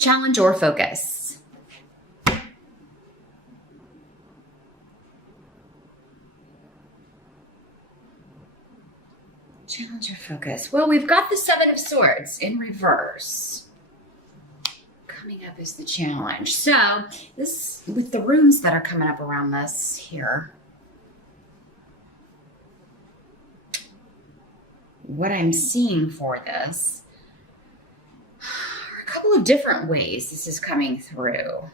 Challenge or focus? Challenge or focus? Well, we've got the Seven of Swords in reverse. Coming up is the challenge. So this, with the runes that are coming up around this here, what I'm seeing for this are a couple of different ways this is coming through.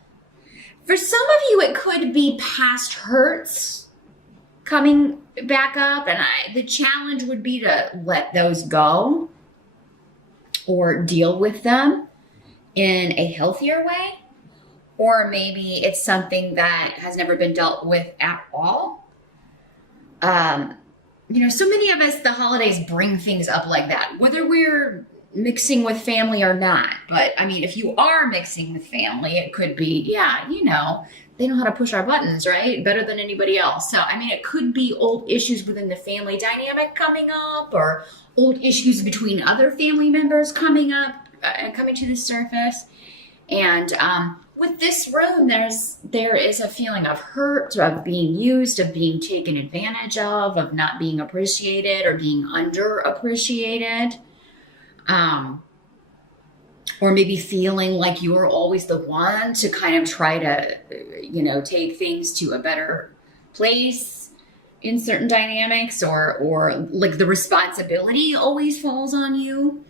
For some of you, it could be past hurts coming back up, and the challenge would be to let those go or deal with them in a healthier way. Or maybe it's something that has never been dealt with at all. You know, so many of us, the holidays bring things up like that, whether we're mixing with family or not. But I mean, if you are mixing with family, it could be, yeah, you know, they know how to push our buttons, right? Better than anybody else. So, I mean, it could be old issues within the family dynamic coming up, or old issues between other family members coming up and coming to the surface. And with this rune, there is a feeling of hurt, of being used, of being taken advantage of not being appreciated or being underappreciated. Or maybe feeling like you're always the one to kind of try to, you know, take things to a better place in certain dynamics, or like the responsibility always falls on you.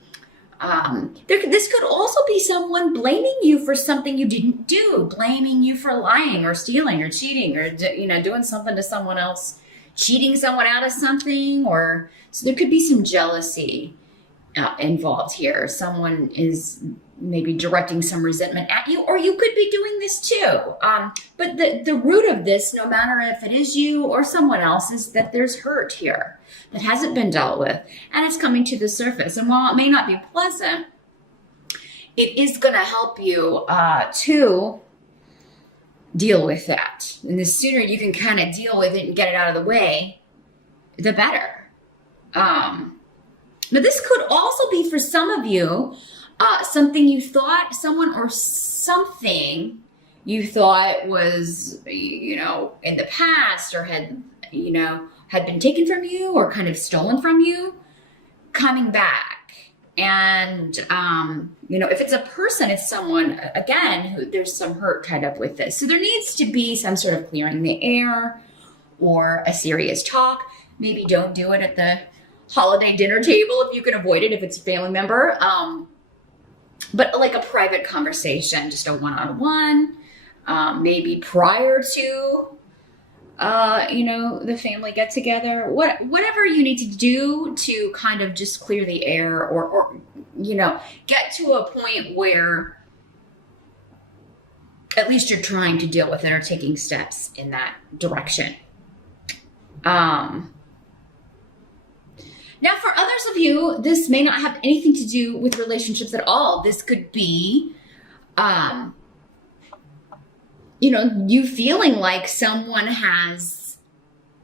This could also be someone blaming you for something you didn't do, blaming you for lying or stealing or cheating, or, you know, doing something to someone else, cheating someone out of something. Or so there could be some jealousy involved here. Someone is maybe directing some resentment at you, or you could be doing this too. But the root of this, no matter if it is you or someone else, is that there's hurt here that hasn't been dealt with, and it's coming to the surface. And while it may not be pleasant, it is going to help you to deal with that. And the sooner you can kind of deal with it and get it out of the way, the better. But this could also be, for some of you, something you thought someone or something you thought was, you know, in the past, or had, you know, had been taken from you or kind of stolen from you, coming back. And, you know, if it's a person, it's someone, again, who there's some hurt tied up with this. So there needs to be some sort of clearing the air or a serious talk. Maybe don't do it at the holiday dinner table if you can avoid it, if it's a family member. But like a private conversation, just a one-on-one, maybe prior to, you know, the family get together, whatever you need to do to kind of just clear the air, or, you know, get to a point where at least you're trying to deal with it or taking steps in that direction. Now, for others of you, this may not have anything to do with relationships at all. This could be, you know, you feeling like someone has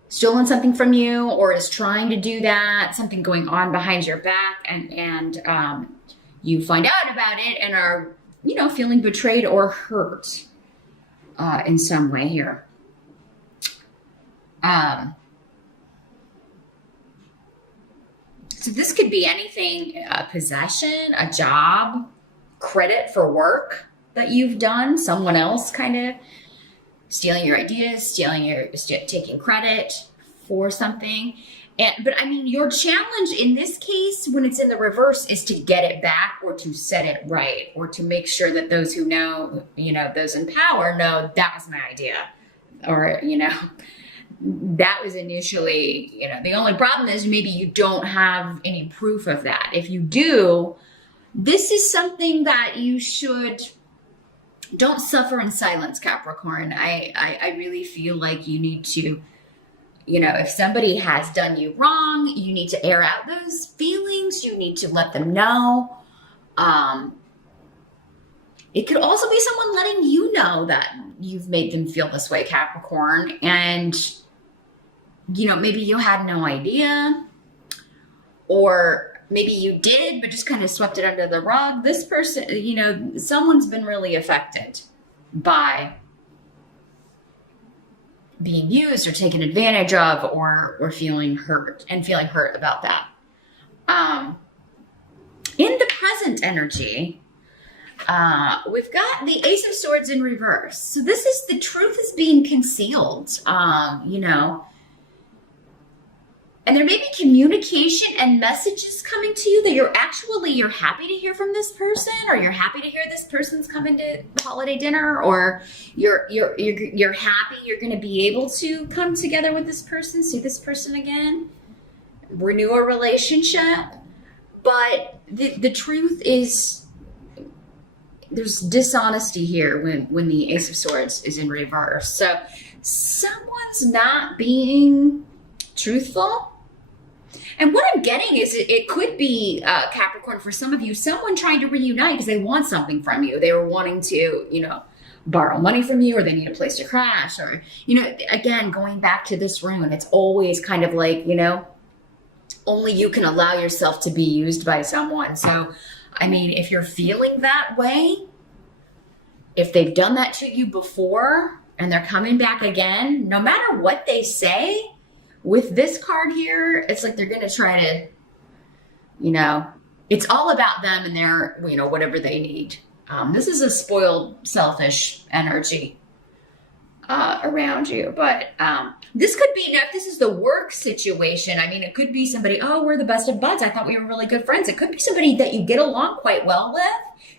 stolen something from you, or is trying to do that, something going on behind your back, and you find out about it and are, you know, feeling betrayed or hurt in some way here. So this could be anything, a possession, a job, credit for work that you've done, someone else kind of stealing your ideas, taking credit for something. But I mean, your challenge in this case, when it's in the reverse, is to get it back, or to set it right, or to make sure that those who know, you know, those in power know that was my idea, or, you know, that was initially, you know, the only problem is maybe you don't have any proof of that. If you do, this is something that you don't suffer in silence, Capricorn. I really feel like you need to, you know, if somebody has done you wrong, you need to air out those feelings. You need to let them know. It could also be someone letting you know that you've made them feel this way, Capricorn. And, you know, maybe you had no idea, or maybe you did, but just kind of swept it under the rug. This person, you know, someone's been really affected by being used or taken advantage of, or feeling hurt about that. In the present energy, we've got the Ace of Swords in reverse. So this is the truth is being concealed, you know, and there may be communication and messages coming to you that you're happy to hear from this person, or you're happy to hear this person's coming to holiday dinner, or you're happy you're going to be able to come together with this person, see this person again, renew a relationship. But the truth is, there's dishonesty here when the Ace of Swords is in reverse. So someone's not being truthful. And what I'm getting is it could be, Capricorn, for some of you, someone trying to reunite because they want something from you. They were wanting to, you know, borrow money from you, or they need a place to crash, or, you know, again, going back to this rune, it's always kind of like, you know, only you can allow yourself to be used by someone. So, I mean, if you're feeling that way, if they've done that to you before and they're coming back again, no matter what they say, with this card here, it's like they're going to try to, you know, it's all about them and their, you know, whatever they need. This is a spoiled, selfish energy around you. But this could be, now if this is the work situation, I mean, it could be somebody, oh, we're the best of buds. I thought we were really good friends. It could be somebody that you get along quite well with,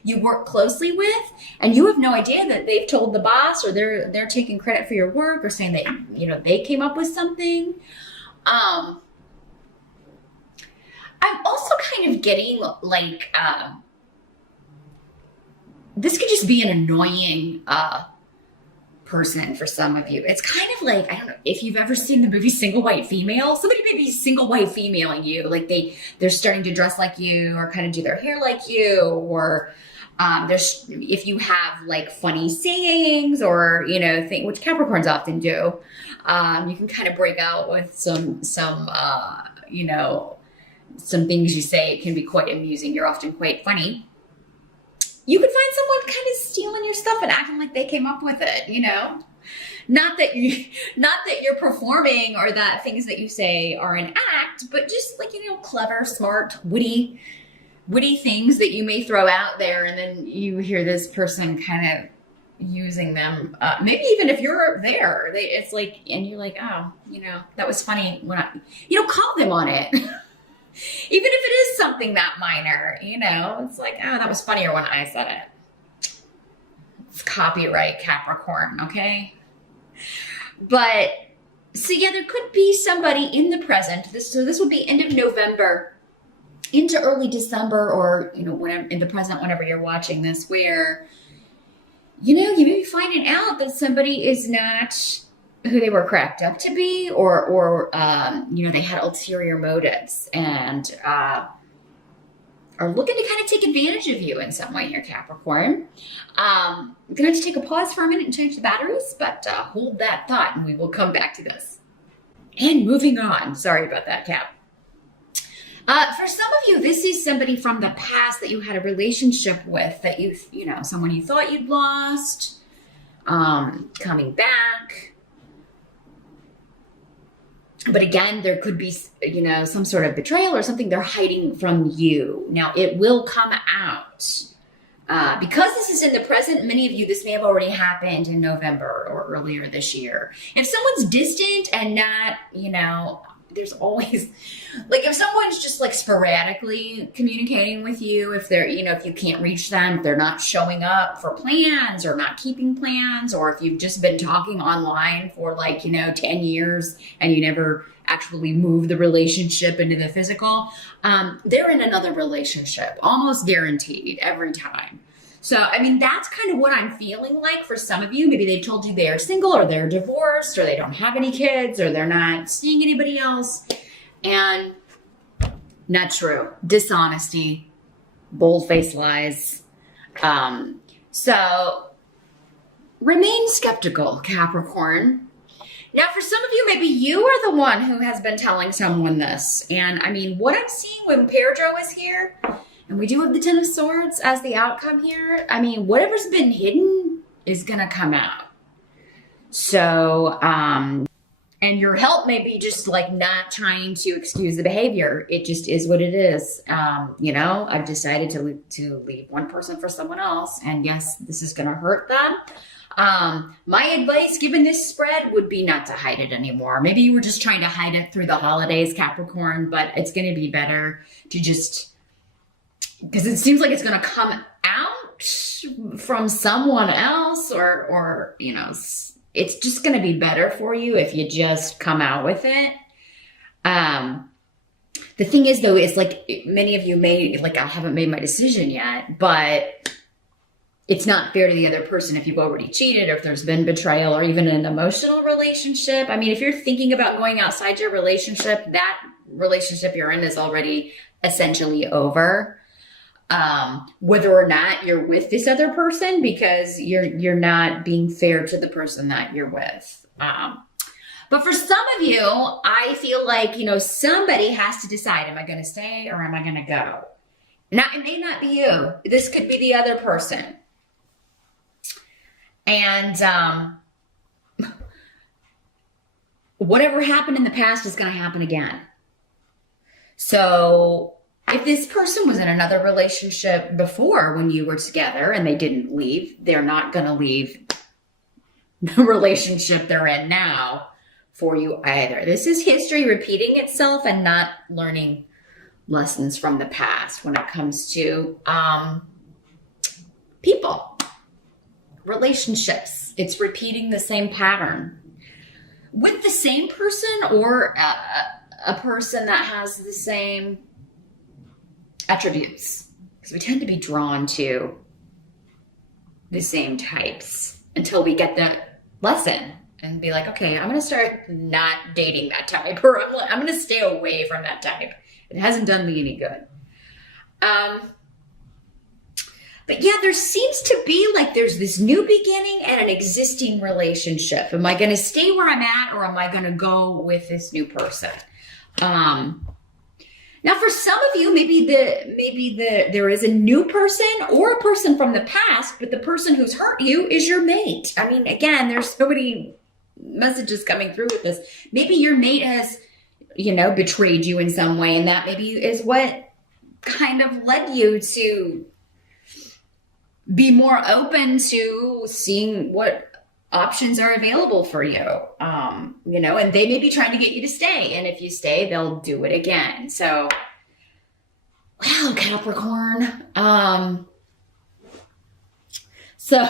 you work closely with, and you have no idea that they've told the boss, or they're taking credit for your work, or saying that, you know, they came up with something. I'm also kind of getting like, this could just be an annoying person for some of you. It's kind of like, I don't know if you've ever seen the movie Single White Female. Somebody may be single white femaling you, like they're starting to dress like you, or kind of do their hair like you, or there's, if you have like funny sayings, or, you know, which Capricorns often do, you can kind of break out with some you know, some things you say. It can be quite amusing. You're often quite funny. You could find someone kind of stealing your stuff and acting like they came up with it, you know? Not that you're performing, or that things that you say are an act, but just like, you know, clever, smart, witty things that you may throw out there, and then you hear this person kind of using them. Maybe even if you're there, it's like, and you're like, oh, you know, that was funny when you know, call them on it. Even if it is something that minor, you know, it's like, oh, that was funnier when I said it. It's copyright, Capricorn, okay? But, so yeah, there could be somebody in the present. So this would be end of November into early December, or, you know, whenever, in the present, whenever you're watching this, where, you know, you may be finding out that somebody is not who they were cracked up to be, or you know, they had ulterior motives and are looking to kind of take advantage of you in some way here, Capricorn. I'm going to have to take a pause for a minute and change the batteries, but hold that thought and we will come back to this. And moving on. Sorry about that, Cap. For some of you, this is somebody from the past that you had a relationship with, that you know, someone you thought you'd lost, coming back. But again, there could be, you know, some sort of betrayal or something they're hiding from you. Now, it will come out. Because this is in the present, many of you, this may have already happened in November or earlier this year. If someone's distant and not, you know, there's always, like, if someone's just like sporadically communicating with you, if they're, you know, if you can't reach them, if they're not showing up for plans or not keeping plans, or if you've just been talking online for like, you know, 10 years and you never actually move the relationship into the physical, they're in another relationship, almost guaranteed every time. So, I mean, that's kind of what I'm feeling like for some of you. Maybe they've told you they are single, or they're divorced, or they don't have any kids, or they're not seeing anybody else. And not true. Dishonesty, bold-faced lies. So remain skeptical, Capricorn. Now, for some of you, maybe you are the one who has been telling someone this. And I mean, what I'm seeing when Pedro is here, and we do have the Ten of Swords as the outcome here, I mean, whatever's been hidden is going to come out. So, and your help may be just like not trying to excuse the behavior. It just is what it is. You know, I've decided to leave one person for someone else. And yes, this is going to hurt them. My advice given this spread would be not to hide it anymore. Maybe you were just trying to hide it through the holidays, Capricorn, but it's going to be better to just, because it seems like it's going to come out from someone else or, you know, it's just going to be better for you if you just come out with it. The thing is, though, is like many of you may, like, I haven't made my decision yet, but it's not fair to the other person if you've already cheated or if there's been betrayal or even an emotional relationship. I mean, if you're thinking about going outside your relationship, that relationship you're in is already essentially over. Whether or not you're with this other person, because you're not being fair to the person that you're with. But for some of you, I feel like, you know, somebody has to decide, am I going to stay or am I going to go? Now, it may not be you. This could be the other person. And whatever happened in the past is going to happen again. So if this person was in another relationship before when you were together and they didn't leave, they're not going to leave the relationship they're in now for you either. This is history repeating itself and not learning lessons from the past when it comes to people, relationships. It's repeating the same pattern with the same person or a person that has the same attributes, because we tend to be drawn to the same types until we get that lesson and be like, okay, I'm going to start not dating that type, or I'm going to stay away from that type. It hasn't done me any good. But yeah, there seems to be like there's this new beginning and an existing relationship. Am I going to stay where I'm at, or am I going to go with this new person? Now, for some of you, maybe there is a new person or a person from the past, but the person who's hurt you is your mate. I mean, again, there's so many messages coming through with this. Maybe your mate has, you know, betrayed you in some way, and that maybe is what kind of led you to be more open to seeing what options are available for you, you know, and they may be trying to get you to stay. And if you stay, they'll do it again. So, wow, Capricorn. So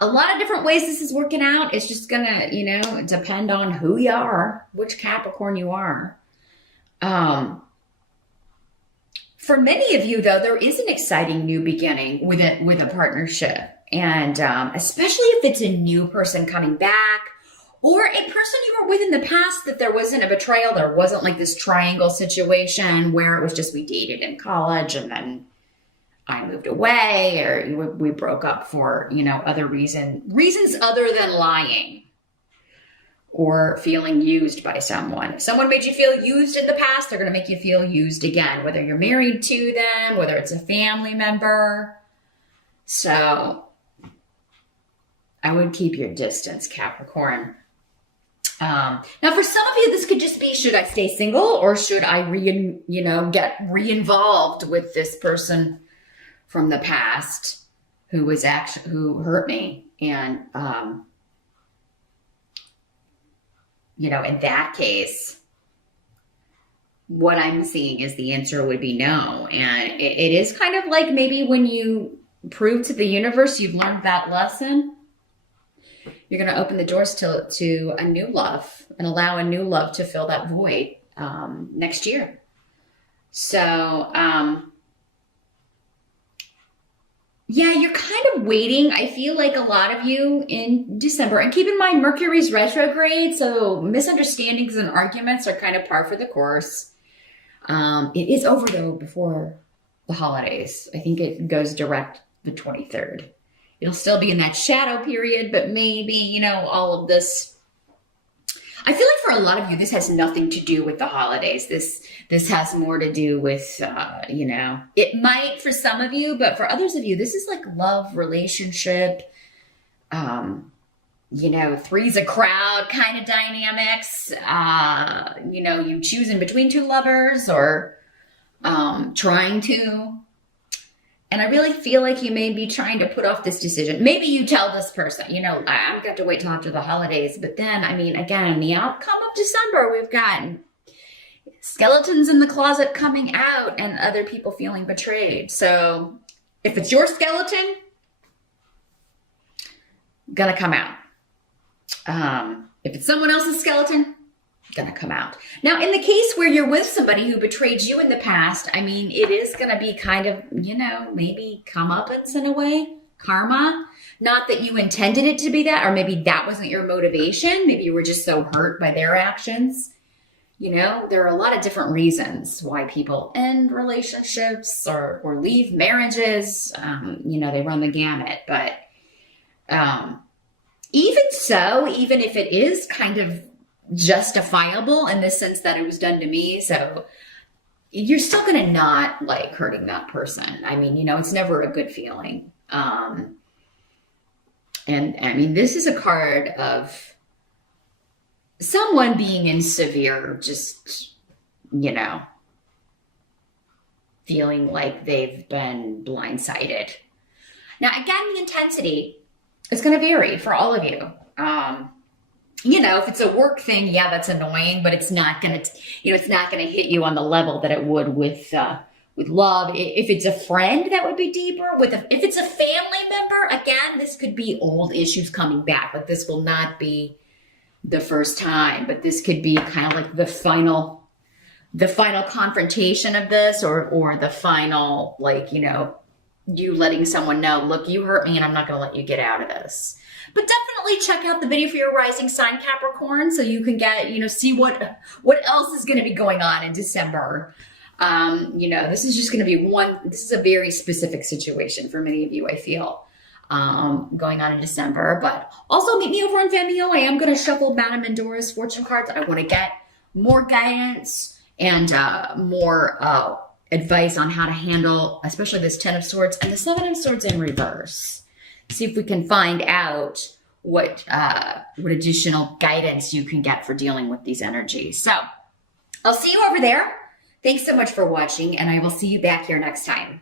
a lot of different ways this is working out. It's just gonna, you know, depend on who you are, which Capricorn you are. For many of you, though, there is an exciting new beginning with a partnership. And especially if it's a new person coming back, or a person you were with in the past that there wasn't a betrayal, there wasn't like this triangle situation where it was just we dated in college and then I moved away, or we broke up for, you know, other reasons other than lying or feeling used by someone. If someone made you feel used in the past, they're going to make you feel used again, whether you're married to them, whether it's a family member. So I would keep your distance, Capricorn. Now, for some of you, this could just be, should I stay single, or should I get re-involved with this person from the past who hurt me? And, you know, in that case, what I'm seeing is the answer would be no. And it is kind of like maybe when you prove to the universe you've learned that lesson, you're going to open the doors to a new love and allow a new love to fill that void next year. So, yeah, you're kind of waiting. I feel like a lot of you in December, and keep in mind Mercury's retrograde, so misunderstandings and arguments are kind of par for the course. It is over though before the holidays. I think it goes direct the 23rd. It'll still be in that shadow period, but maybe, you know, all of this I feel like for a lot of you, this has nothing to do with the holidays. This has more to do with, it might for some of you, but for others of you, this is like love, relationship, three's a crowd kind of dynamics. You choosing between two lovers or trying to. And I really feel like you may be trying to put off this decision. Maybe you tell this person, I've got to wait till after the holidays. But then, again, the outcome of December, we've got skeletons in the closet coming out and other people feeling betrayed. So if it's your skeleton, gonna come out. If it's someone else's skeleton, gonna come out. Now, in the case where you're with somebody who betrayed you in the past, it is gonna be kind of, maybe comeuppance in a way, karma. Not that you intended it to be that, or maybe that wasn't your motivation. Maybe you were just so hurt by their actions. There are a lot of different reasons why people end relationships or leave marriages. They run the gamut, but even so, even if it is kind of justifiable in the sense that it was done to me, so you're still going to not like hurting that person. It's never a good feeling. This is a card of someone being in severe, just, feeling like they've been blindsided. Now, again, the intensity is going to vary for all of you. If it's a work thing, yeah, that's annoying, but it's not going to, it's not going to hit you on the level that it would with love. If it's a friend, that would be deeper. If it's a family member, again, this could be old issues coming back. Like this will not be the first time, but this could be kind of like the final confrontation of this, or the final, you letting someone know, look, you hurt me and I'm not going to let you get out of this. But definitely check out the video for your rising sign, Capricorn, so you can get, see what else is going to be going on in December. This is just going to be this is a very specific situation for many of you, I feel, going on in December. But also meet me over on Vimeo. I am going to shuffle Madame Mendora's fortune cards. I want to get more guidance and more advice on how to handle, especially this 10 of Swords and the 7 of Swords in reverse. See if we can find out what additional guidance you can get for dealing with these energies. So I'll see you over there. Thanks so much for watching, and I will see you back here next time.